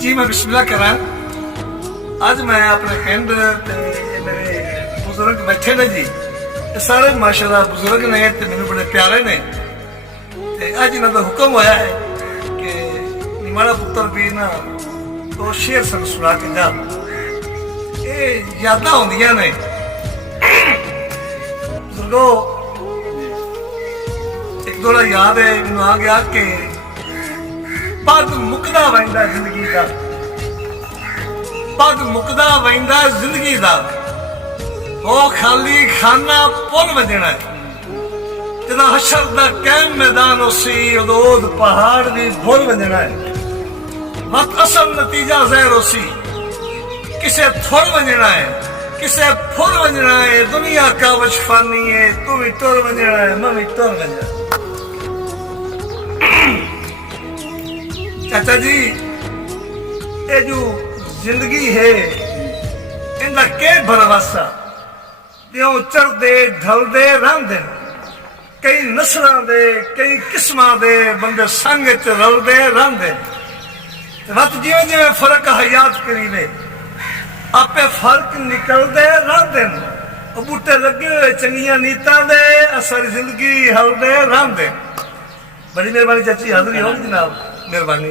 जी मैं बिस्मिल्लाह करा। अज मैं अपने पिंड मेरे बुजुर्ग बैठे ने जी, सारे माशाल्लाह बुजुर्ग ने ते मैनू बड़े प्यारे ने। अज इन्हों का हुक्म होया है कि निमाड़ा पुत्र भी ना तो शेर सन सुना के जा। ये यादां होंदियां ने बुजुर्गो। एक दौड़ा याद है मैनू आ गया कि पद मुकदा वहिंदा जिंदगी का, पद मुकदा वहिंदा जिंदगी का, वो खाली खाना पुल वजना है। जदा हशर दा कैम मैदान उसी उदोद पहाड़ भी भुल वजना है। वक्त असल नतीजा जहर उसी किसे थुर वजना है, किसे फुर वजना है। दुनिया का वशफानी है, तू भी तुर वजना है, मैं भी तुर वजना। चाचा जी ये जो जिंदगी है इनका के भरवासा जो चढ़ते ढलते रहते। कई नस्ल दे कई किस्म के बंदे संग च रलते रहते। वत जिवें जिवें फर्क हयात करीने आपे फर्क निकलते रहते। बूटे लगे हुए चंगिया नीतां दे असर जिंदगी हलते रहते। बड़ी मेहरबानी चाची, हाजरी हो जनाब, मेहरबानी।